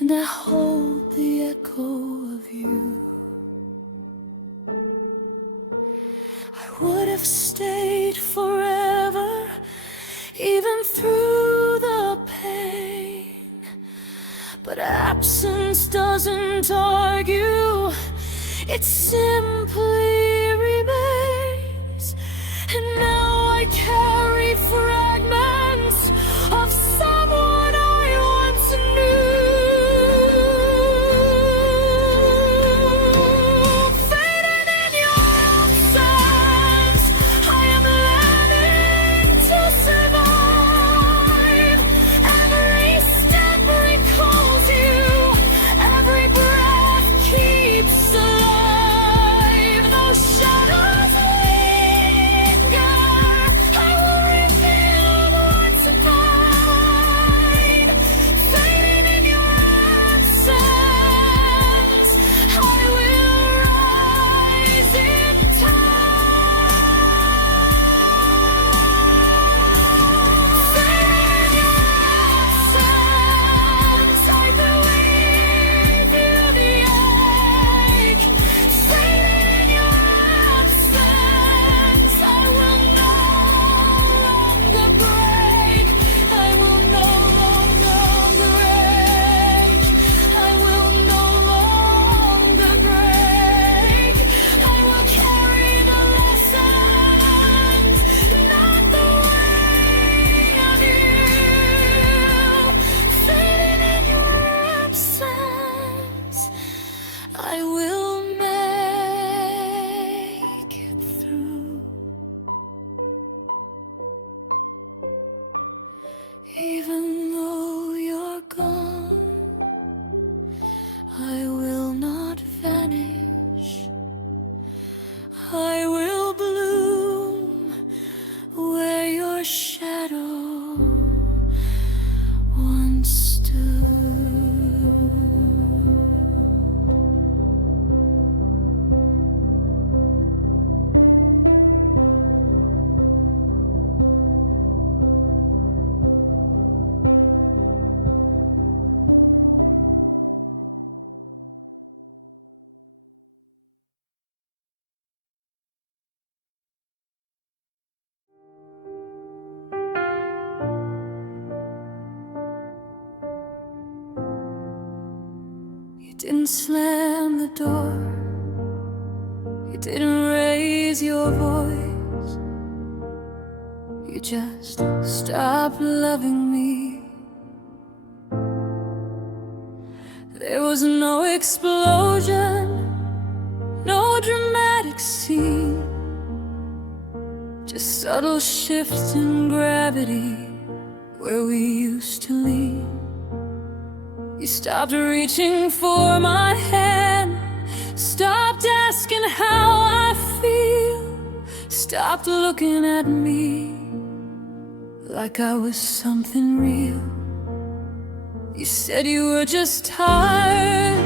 and I hold the echo of you. I would have stayed forever absence doesn't argue, it simply remains. And now I carry fragments of someone I once knew, fading in your absence. I am learning to survive. Every step recalls you, every breath keeps alive. Those shadows linger, I will reveal what's mine. Fading in your absence, I will rise in time. Fading in your absence, I believe you the ache. Fading in your absence, I will no longer break. I will no longer break. I will no longer break. I will carry the lessons, not the weight of you. Fading in your absence, I will make it through. Even though you're gone, I will not vanish. I will bloom where your shadow once stood. You didn't slam the door, you didn't raise your voice, you just stopped loving me. There was no explosion, no dramatic scene, just subtle shifts in gravity where we used to lean. You stopped reaching for my hand, stopped asking how I feel, stopped looking at me like I was something real. You said you were just tired,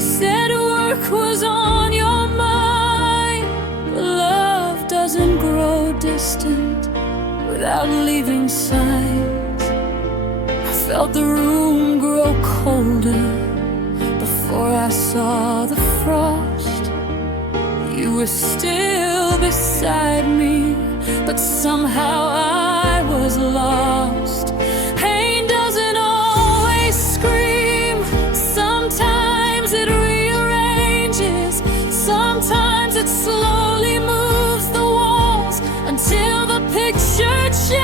said work was on your mind, but love doesn't grow distant without leaving signs. I felt the room grow colder before I saw the frost. You were still beside me, but somehow I was lost. Pain doesn't always scream, sometimes it rearranges, sometimes it slowly moves the walls until the picture changes.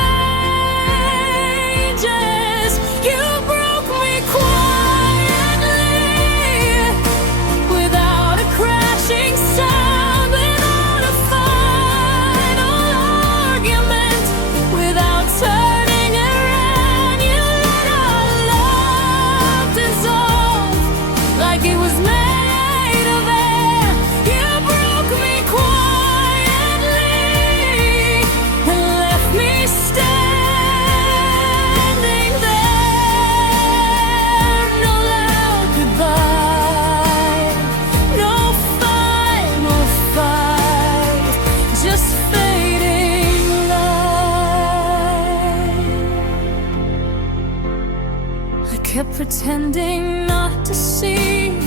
You broke me quietly, without a crashing sound, without a final argument, without turning around. You let our love dissolve like it was made of air. You broke me quietly and left me standing there. No loud goodbye, no final fight, just fading light. I kept pretending not to see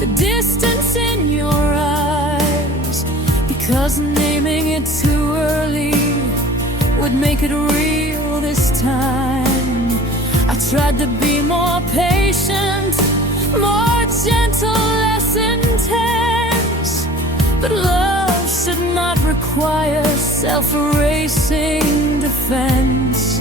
the distance in your eyes, because naming it too early would make it real this time. I tried to be more patient, more gentle, less intense. But love should not require self-erasing defense.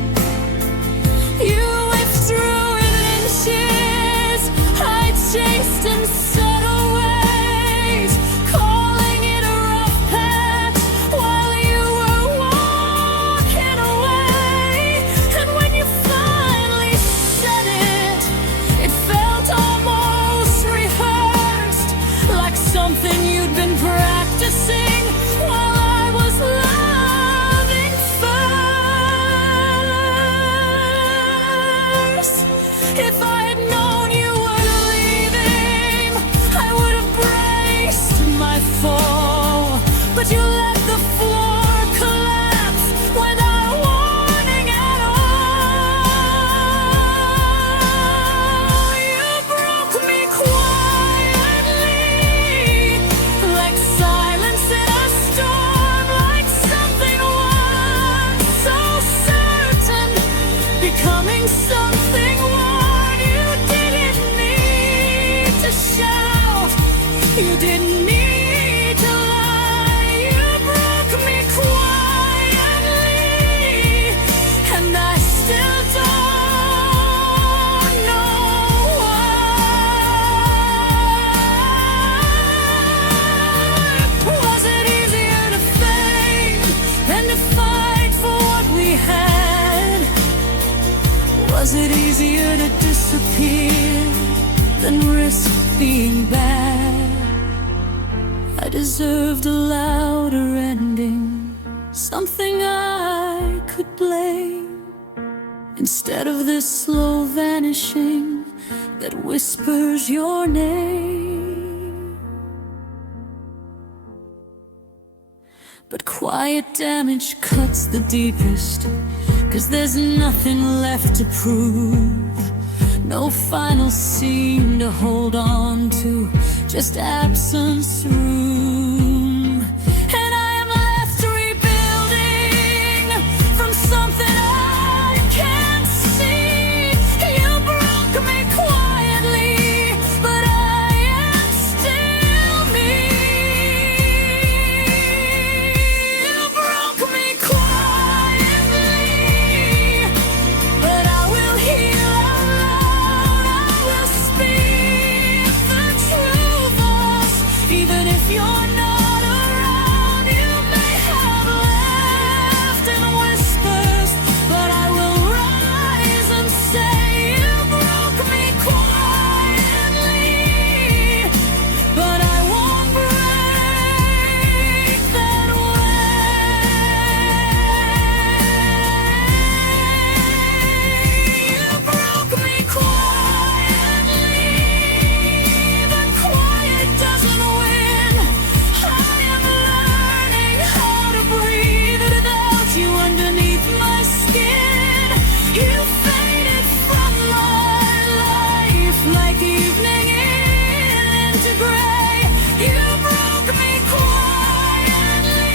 You withdrew in inches, I chased in subtle ways, calling it a rough patch while you were walking away. And when you finally said it, it felt almost rehearsed, like something you'd been practicing while I was loving first. If I had known you were leaving, I would have braced my fall. But you let the floor collapse without warning at all. You broke me quietly, like silence in a storm, like something once so certain, becoming something worn. You didn't need to shout, you didn't need to lie. You broke me quietly, and I still don't know why. Was it easier to fade than to fight for what we had? Was it easier to disappear than risk being bad? I deserved a louder ending, something I could blame, instead of this slow vanishing that whispers your name. But quiet damage cuts the deepest, 'cause there's nothing left to prove. No final scene to hold on to, just absence room. And I am left rebuilding from something I can't see. You broke me quietly, but I am still me. You broke me quietly, but I will heal out loud. I will speak the truth of us, even if you're not around. You may have left in whispers, but I will rise and say you broke me quietly, but I won't break that way. You broke me quietly, but quiet doesn't win. I am learning how to breathe without you underneath my skin. You faded from my life like evening into gray. You broke me quietly,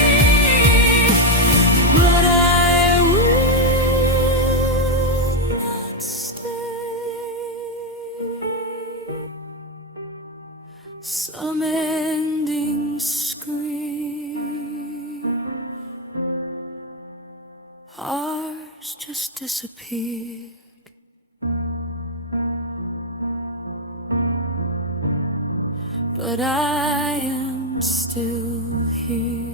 but I will not stay. Some endings scream, ours just disappeared. But I am still here.